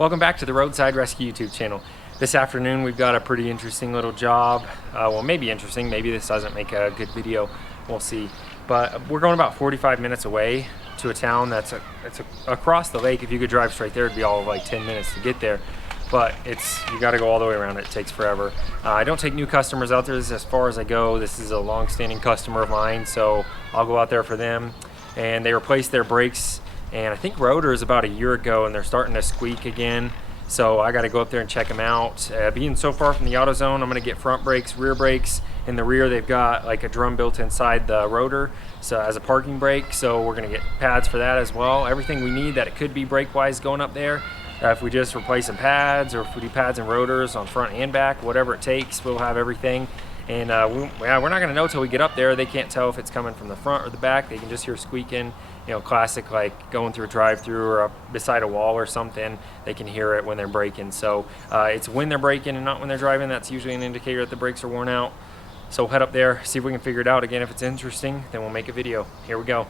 Welcome back to the Roadside Rescue YouTube channel. This afternoon we've got a pretty interesting little job. Well, maybe interesting, maybe this doesn't make a good video, we'll see. But we're going about 45 minutes away to a town that's across the lake. If you could drive straight there, it'd be all of like 10 minutes to get there. But you got to go all the way around it. It takes forever. I don't take new customers out there. This is as far as I go. This is a long-standing customer of mine, so I'll go out there for them. And they replaced their brakes, and I think rotors about a year ago, and they're starting to squeak again. So I got to go up there and check them out. Being so far from the AutoZone, I'm going to get front brakes, rear brakes. In the rear, they've got like a drum built inside the rotor, so as a parking brake. So we're going to get pads for that as well. Everything we need that it could be brake-wise going up there. If we just replace some pads, or if we do pads and rotors on front and back, whatever it takes, we'll have everything. And we're not going to know till we get up there. They can't tell if it's coming from the front or the back. They can just hear squeaking. You know, classic like going through a drive-through or beside a wall or something. They can hear it when they're braking. So it's when they're braking and not when they're driving. That's usually an indicator that the brakes are worn out. So we'll head up there, see if we can figure it out. Again, if it's interesting, then we'll make a video. Here we go.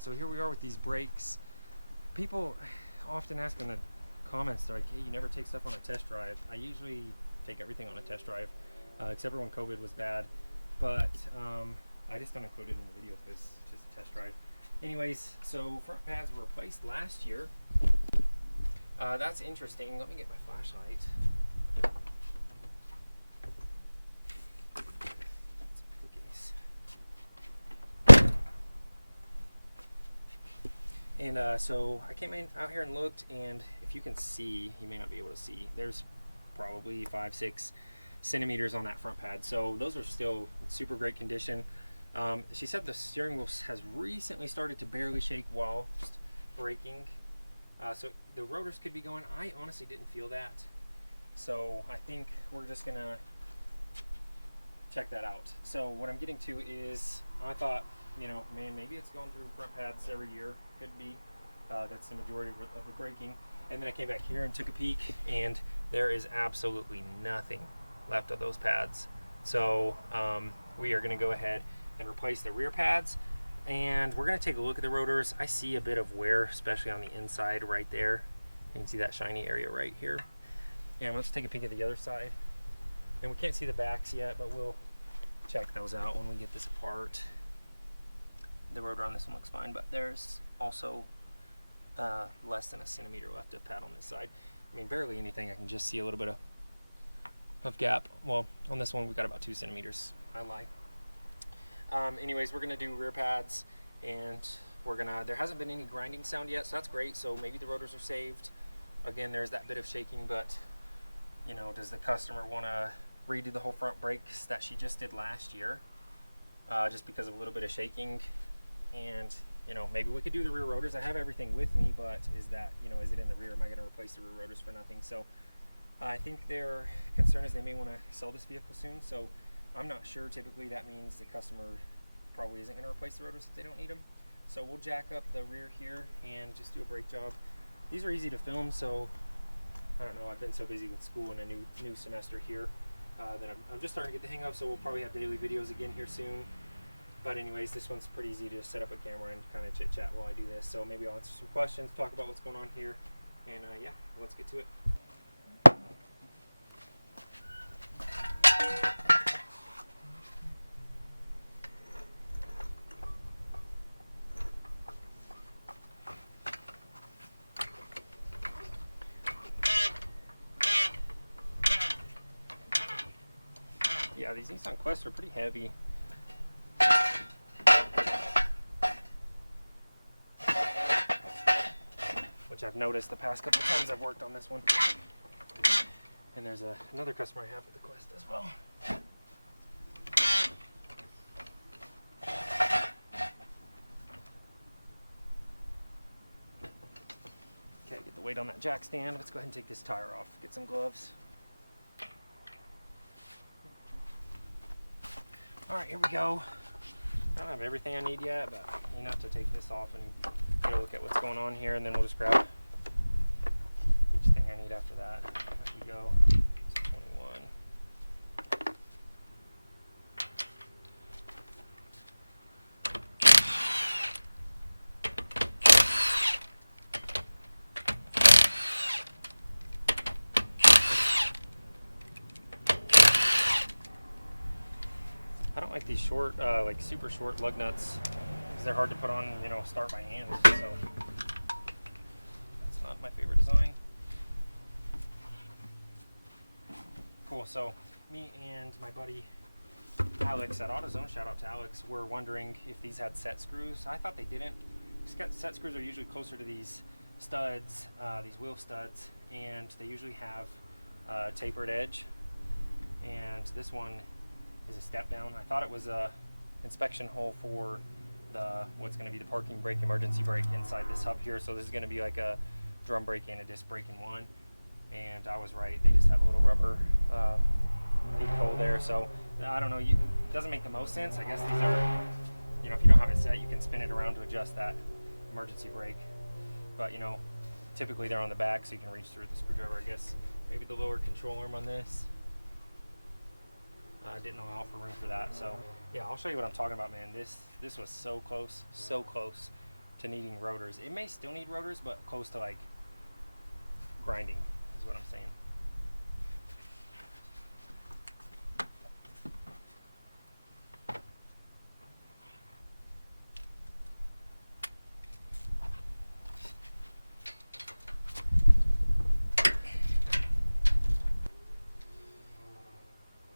So here we are with these brakes. People often ask in the comments, they're like, hey, you never take stuff on a test drive. I usually take everything on a test drive, except for when COVID was bad. But I just don't include it in the video because it's just a test drive. Anyways, so front pads were replaced last year. That's interesting. Let me get my flashlight. And so I came out here and looked, and if you can see, you may not be able to see, there's probably 5-6 centimeters on that front pad. So those are still in super great condition. She said the steering wheel has recently started to barely shake while just braking. So the rotors could be going. I honestly didn't feel that. So I think we're just gonna check that out. So what I'm getting to is, I thought, you know, man, maybe it's going through front pads every year. Could be. That's the majority of the braking. And then I came back here and took a peek, and there is absolutely nothing left of those pads. So we are going to go ahead and replace the rear pads, and we're going to take a look at the rotors. I see a bit of wear, especially on the inside right there. You can see that shiny area right here. And let's take a peek at the other side. And we can't see the backs yet, but we'll check those out when we get this apart. The rotor on this one looks fine, but there's also less than a centimeter left of pad on this side. I mean, barely anything. I can just see a little bit of gap. Well, on this one we got about 2 centimeters. I lie. Anyways, we're gonna do rear pads, and there hasn't been any grinding sound yet, so that's great. So maybe the rotors are saved. Again, there's that bit of shaking, but you know, does the customer want to redo the whole front brakes that she just did last year, just because of a little bit of shaking? And you know, maybe we could do the rear rotors. I have everything with me, but is it in the rear? Am I going to replace the rear rotors for nothing? So I think their concern is they may want to sell this vehicle soon. So I'm not sure. Typically that means the customer probably isn't going to replace the rotors if they don't need them. So we'll jack up the rear here and just do a brake job. These are easy to film, so I don't know. I've been so busy with school and a new semester here that I'm just starting to get the hang of. So we'll probably have daily videos again here soon. But anyways, this one's pretty easy to set up a camera and kind of chit chat while I do this. So maybe I'll answer some questions, talk about what's going on here, and yeah, let's get to it. Yeah, these Nissan Quests are pretty heavy. Which I've noticed the past couple of times I've worked on this one. And there's another customer I have with the Quest as well. Okay, get the weight on that jack stand. Let's go ahead and take this tire off. Get some gloves. Alright, here we go. I don't have everything I need yet, but enough to take this off and get a look at what's going on here, and then we'll just grab everything I need after that. There we go. So 21. I don't like these short, like super short lug nuts because they're hard to put on, you know, start by hand. So that's not my favorite design. Cool. So me and my buddy Alex at AutoZone, shout out to Alex, were wondering if these had set screws. I thought they didn't. Set screws are usually closer to these studs, these wheel studs, and they usually have a tapered edge. And this one is a step down. I thought it was a inspection hole for the what's going to be the parking brake emergency brake inside this hub here. So this is going to be like a drum brake and a disc brake in one. And I was right. They just have a little rubber peephole there. So I don't know. It doesn't make the most sense. I guess these are, you know, if you don't have it set, you can spin it around to adjust that emergency brake. But you know, typically they're on the back, so you can reach through with the screwdriver. I guess maybe the lower control arm on this. I didn't allow for room for that, so yeah, I'll show you what I'm talking about, man. This was so close to needing rotors. It may still need rotors, but close to like grinding is what I'm saying.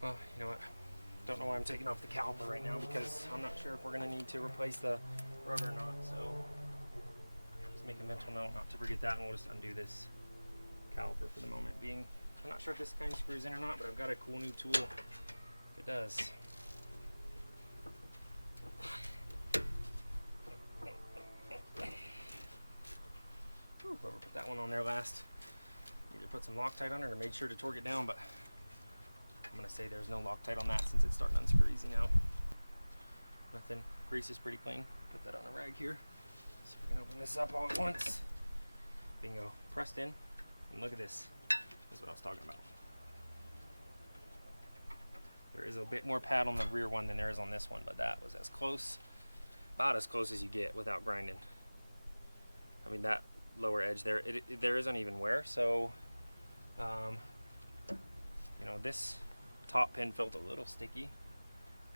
Well, you know what? Don't know why I'm taking off the caliper right now because I'm not sure if we're going to need to replace the rotor or not. So just make a mental note not to forget that, and we'll just undo this caliper for the moment being. I'm not sure if this kind screws in or not, but I've got a cool new tool if it does. Ooh, whoever put that one on there last either put some Loctite on it or made sure to torque it down, but I'm going to say there's no Loctite on that since it's starting to unscrew easy now. Nothing. Grease is pretty clean. Put that on a rag here. So we can open this up all at once. Bingo. Pressed in. And look at this. This is what I was talking about. There is a bit more pad on the rear one than there is on this one, but that was as close, about as close as you get without grinding. I mean, that lower edge there, there is uneven wear, so you know, this top pin felt a little sticky.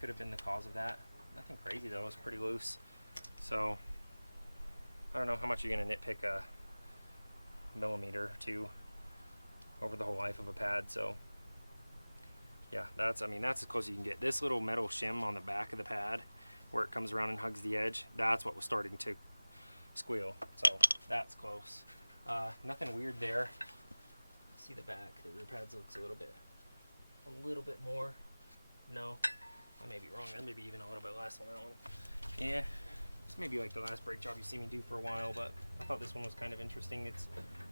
Could have been the cause of that. Nothing crazy though, it was pretty loose. So I don't know how much you're gonna nitpick a millimeter or two over the whole life of a pad. So yeah, that's, I mean, that's as close as you can get. This little metal shim on the back of the pad where it comes around and hugs the edge, that's what was starting to squeal. So that's close. Nothing weird there. See the back, the rear pads looks a little bit more. No, I may be wrong. There may be even a little bit less on that one. Yeah, this may be like the last brake job you see me do for a while, but I thought this one was kind of interesting. It's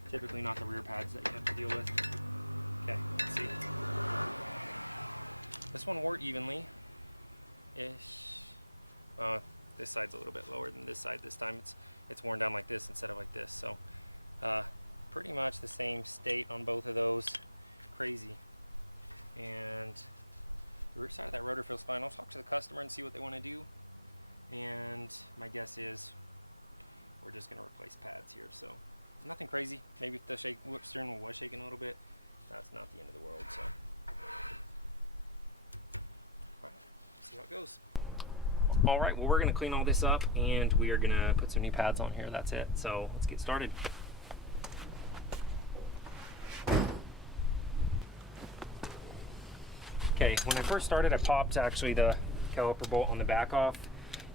typically not the rear pads that you have to deal with. Okay, let's see. This one wore evenly-ish. This side's a little bit lower than this side this time. It's worn down like this instead of like this. So pretty much the same state on both of those. Crazy. And the rear side of that rotor feels fine. I'll talk to the customer and see what they want to do. And my guess is we're just going to replace pads here. So nothing crazy. Maybe if the steering wheel was shaking a little bit, that's not the end of the world. So all right, see how it goes. All right, well, we're going to clean all this up and we are going to put some new pads on here. That's it. So let's get started. Okay, when I first started, I popped actually the caliper bolt on the back off.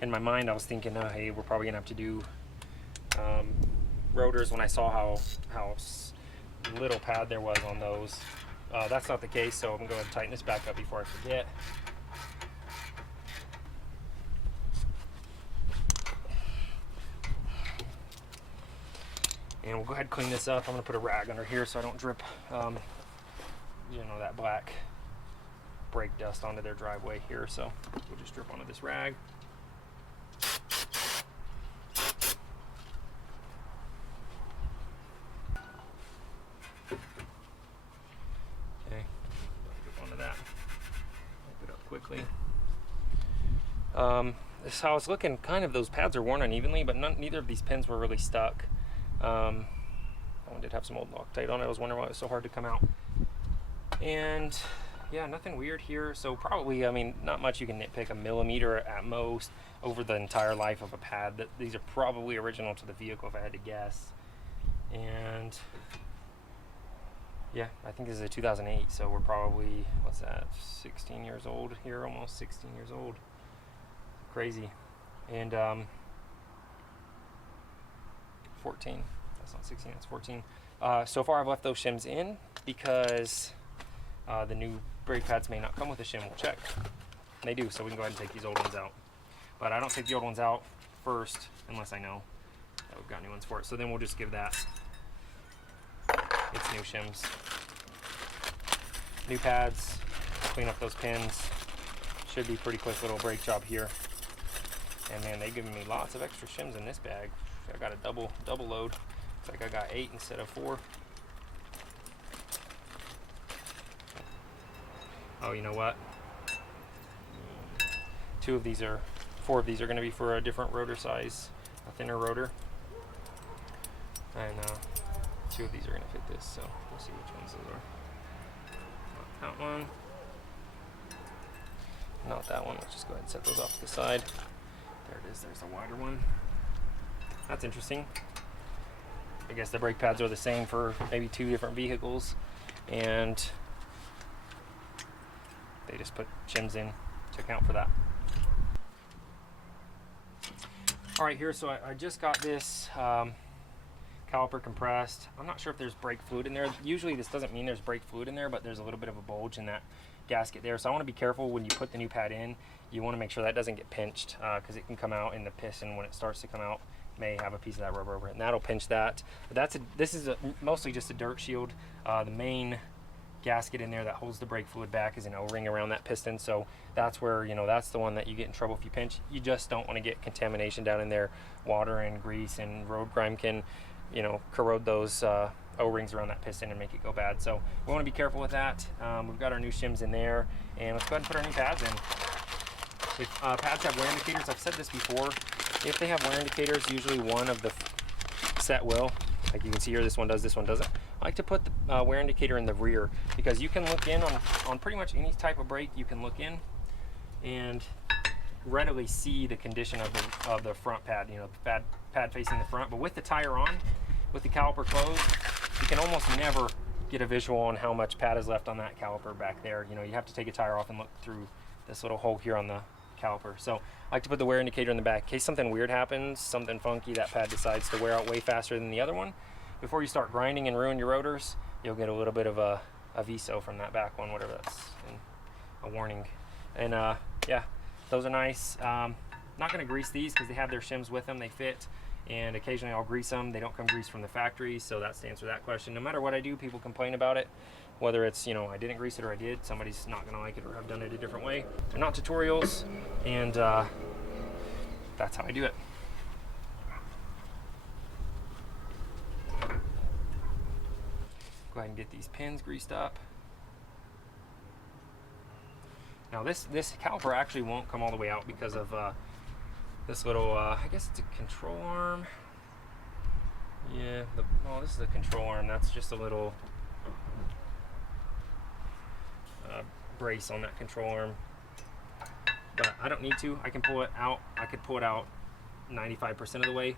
In my mind, I was thinking, oh, hey, we're probably gonna have to do rotors when I saw how little pad there was on those. That's not the case, so I'm gonna go ahead and tighten this back up before I forget. And we'll go ahead and clean this up. I'm gonna put a rag under here so I don't drip, you know, that black brake dust onto their driveway here. So we'll just drip onto this rag. So I was looking, kind of those pads are worn unevenly, but neither of these pins were really stuck. That one did have some old Loctite on it. I was wondering why it was so hard to come out. And yeah, nothing weird here. So probably, I mean, not much. You can nitpick, a millimeter at most over the entire life of a pad. These are probably original to the vehicle if I had to guess. And yeah, I think this is a 2008, so we're probably, what's that, 16 years old here, almost 16 years old. Crazy. And 14, that's not 16, that's 14. So far I've left those shims in because the new brake pads may not come with a shim. We'll check. They do, so we can go ahead and take these old ones out. But I don't take the old ones out first unless I know that we've got new ones for it. So then we'll just give that its new shims. New pads, clean up those pins. Should be pretty quick little brake job here. And man, they've given me lots of extra shims in this bag. I got a double load. Looks like I got 8 instead of 4. Oh, you know what? 4 of these are going to be for a different rotor size, a thinner rotor. And 2 of these are going to fit this, so we'll see which ones those are. Not that one. Not that one. Let's just go ahead and set those off to the side. There it is. There's a wider one. That's interesting. I guess the brake pads are the same for maybe 2 different vehicles, and they just put shims in to account for that. All right, here, so I just got this caliper compressed. I'm not sure if there's brake fluid in there. Usually this doesn't mean there's brake fluid in there, but there's a little bit of a bulge in that gasket there. So I want to be careful when you put the new pad in. You want to make sure that doesn't get pinched because it can come out in the piston when it starts to come out. May have a piece of that rubber over it, and that'll pinch that. But this is mostly just a dirt shield. The main gasket in there that holds the brake fluid back is an O-ring around that piston, so that's where, you know, that's the one that you get in trouble if you pinch. You just don't want to get contamination down in there. Water and grease and road grime can, you know, corrode those O-rings around that piston and make it go bad. So we want to be careful with that. We've got our new shims in there, and let's go ahead and put our new pads in. If pads have wear indicators, I've said this before, if they have wear indicators, usually one of the set will. Like you can see here, this one does, this one doesn't. I like to put the wear indicator in the rear because you can look in on pretty much any type of brake. You can look in and readily see the condition of the front pad, you know, the pad facing the front. But with the tire on, with the caliper closed, you can almost never get a visual on how much pad is left on that caliper back there. You know, you have to take a tire off and look through this little hole here on the caliper. So I like to put the wear indicator in the back in case something weird happens, something funky, that pad decides to wear out way faster than the other one. Before you start grinding and ruin your rotors, you'll get a little bit of a VSO from that back one, whatever that's, and a warning. And yeah, those are nice. Not going to grease these because they have their shims with them, they fit, and occasionally I'll grease them. They don't come greased from the factory, so that's to answer that question. No matter what I do, people complain about it. Whether it's, you know, I didn't grease it or I did, somebody's not going to like it or I've done it a different way. They're not tutorials, and that's how I do it. Go ahead and get these pins greased up. Now this caliper actually won't come all the way out because of this little, I guess it's a control arm. Yeah, well, this is a control arm. That's just a little brace on that control arm. But I don't need to. I can pull it out. I could pull it out 95% of the way.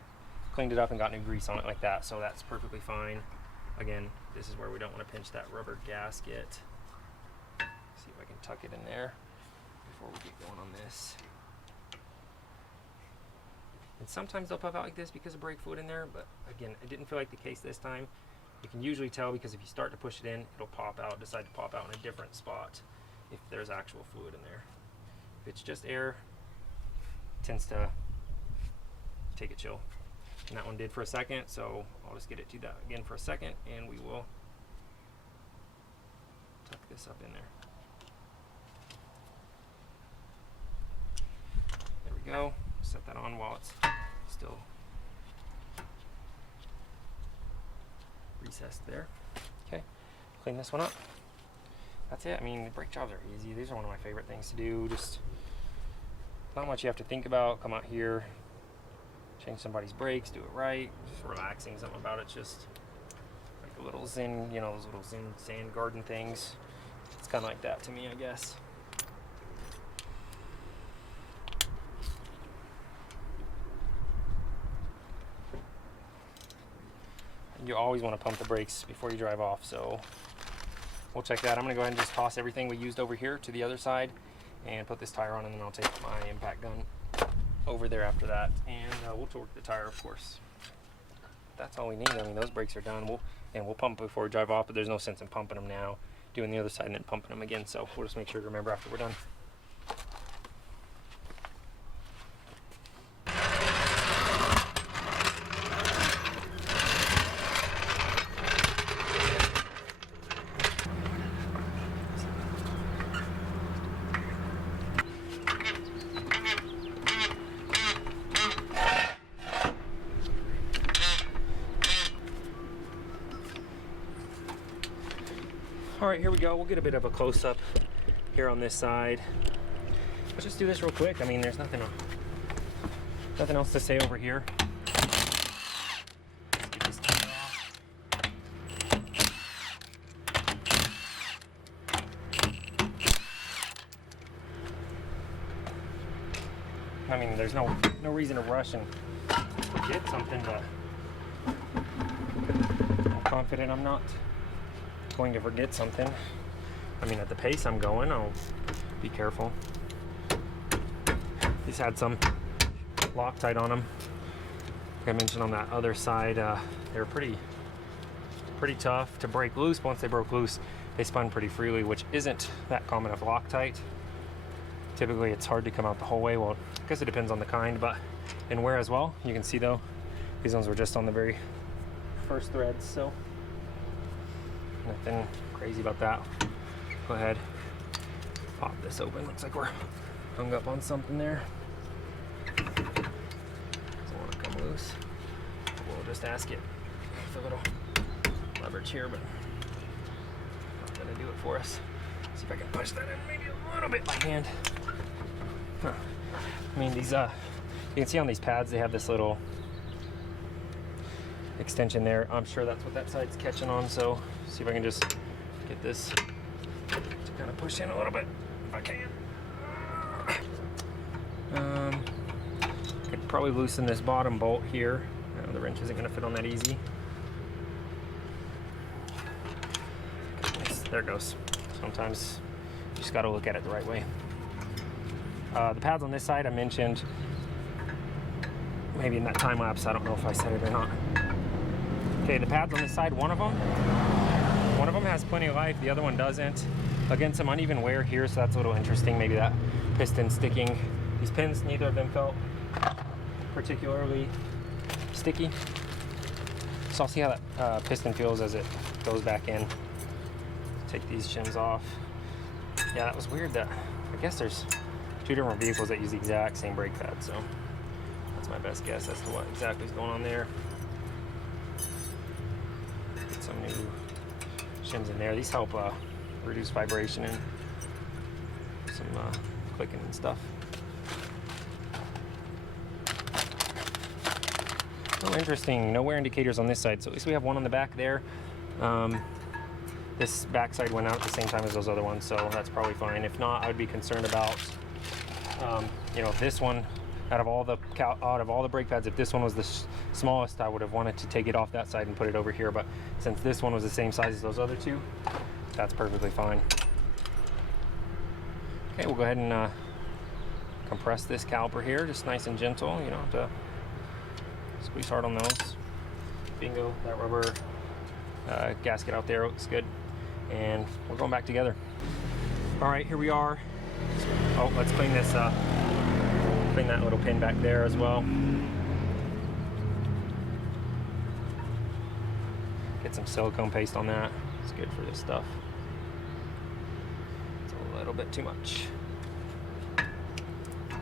Cleaned it up and got new grease on it like that, so that's perfectly fine. Again, this is where we don't want to pinch that rubber gasket. See if I can tuck it in there before we get going on this. And sometimes they'll puff out like this because of brake fluid in there, but again, it didn't feel like the case this time. You can usually tell because if you start to push it in, it'll pop out, decide to pop out in a different spot if there's actual fluid in there. If it's just air, it tends to take a chill. And that one did for a second, so I'll just get it to that again for a second, and we will tuck this up in there. There we go. Set that on while it's still recessed there. Okay, clean this one up. That's it. I mean, the brake jobs are easy. These are one of my favorite things to do. Just not much you have to think about. Come out here, change somebody's brakes, do it right. Just relaxing, something about it, just like a little zen, you know, those little zen sand garden things. It's kind of like that to me, I guess. You always want to pump the brakes before you drive off, so we'll check that. I'm going to go ahead and just toss everything we used over here to the other side and put this tire on, and then I'll take my impact gun over there after that, and we'll torque the tire, of course. That's all we need. I mean, those brakes are done. We'll pump before we drive off, but there's no sense in pumping them now, doing the other side and then pumping them again, so we'll just make sure to remember after we're done. All right, here we go. We'll get a bit of a close-up here on this side. Let's just do this real quick. I mean, there's nothing else to say over here. Let's get this tire off. I mean, there's no reason to rush and forget something, but I'm confident I'm not going to forget something. I mean, at the pace I'm going, I'll be careful. These had some Loctite on them. Like I mentioned on that other side, they were pretty tough to break loose. Once they broke loose, they spun pretty freely, which isn't that common of Loctite. Typically, it's hard to come out the whole way. Well, I guess it depends on the kind, but in wear as well. You can see though, these ones were just on the very first threads, so nothing crazy about that. Go ahead, pop this open. Looks like we're hung up on something there. Doesn't want to come loose. We'll just ask it with a little leverage here, but not gonna do it for us. See if I can push that in maybe a little bit by hand. Huh. I mean, these you can see on these pads they have this little extension there. I'm sure that's what that side's catching on, so see if I can just get this to kind of push in a little bit if I can. Could probably loosen this bottom bolt here. The wrench isn't going to fit on that easy. There it goes. Sometimes you just got to look at it the right way. The pads on this side I mentioned maybe in that time lapse. I don't know if I said it or not. Okay, the pads on this side, one of them has plenty of life, the other one doesn't. Again, some uneven wear here, so that's a little interesting. Maybe that piston sticking. These pins, neither of them felt particularly sticky. So I'll see how that piston feels as it goes back in. Take these shims off. Yeah, that was weird. That I guess there's two different vehicles that use the exact same brake pad, so that's my best guess as to what exactly is going on there. Get some new shims in there. These help reduce vibration and some clicking and stuff. Oh, interesting. No wear indicators on this side, so at least we have one on the back there. This back side went out at the same time as those other ones, so that's probably fine. If not, I would be concerned about, you know, if this one, out of all the brake pads, if this one was the smallest, I would have wanted to take it off that side and put it over here. But since this one was the same size as those other two, that's perfectly fine. Okay, we'll go ahead and compress this caliper here, just nice and gentle. You don't have to squeeze hard on those. Bingo, that rubber gasket out there looks good. And we're going back together. All right, here we are. Oh, let's clean this up. Clean that little pin back there as well. Get some silicone paste on that. It's good for this stuff. It's a little bit too much.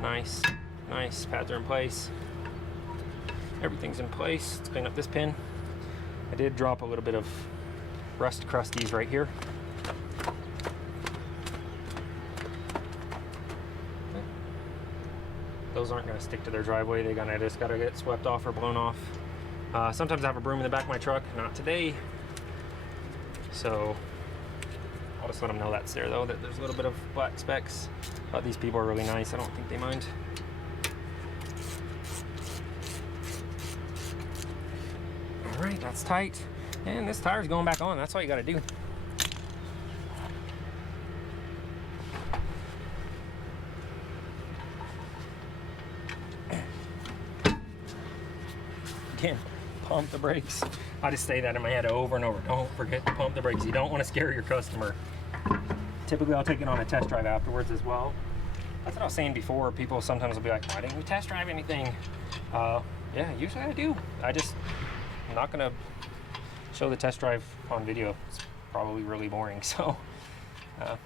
Nice, nice. Pads are in place. Everything's in place. Let's clean up this pin. I did drop a little bit of rust crusties right here. those aren't going to stick to their driveway. They're gonna just gotta get swept off or blown off. Sometimes I have a broom in the back of my truck, not today. So I'll just let them know that's there though, that there's a little bit of black specks. But these people are really nice. I don't think they mind. All right, that's tight. And this tire's going back on. That's all you got to do. Again, pump the brakes. I just say that in my head over and over. Don't forget to pump the brakes. You don't want to scare your customer. Typically, I'll take it on a test drive afterwards as well. That's what I was saying before. People sometimes will be like, why didn't you test drive anything? Yeah, usually I do. I'm not going to show the test drive on video. It's probably really boring. So, yeah,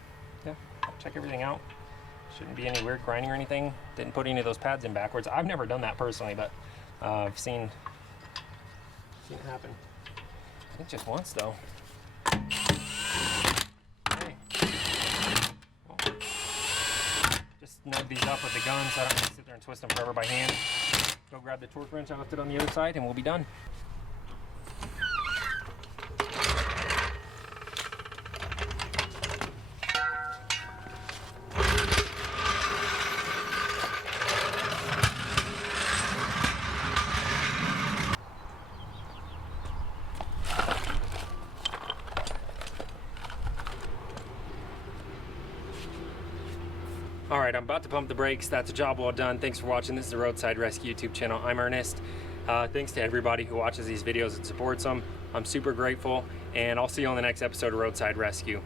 check everything out. Shouldn't be any weird grinding or anything. Didn't put any of those pads in backwards. I've never done that personally, but I've seen it happen. I think just once though. Okay. Well, just nub these up with the gun so I don't have to sit there and twist them forever by hand. Go grab the torque wrench I left it on the other side and we'll be done. All right, I'm about to pump the brakes. That's a job well done. Thanks for watching. This is the Roadside Rescue YouTube channel. I'm Ernest. Thanks to everybody who watches these videos and supports them. I'm super grateful, and I'll see you on the next episode of Roadside Rescue.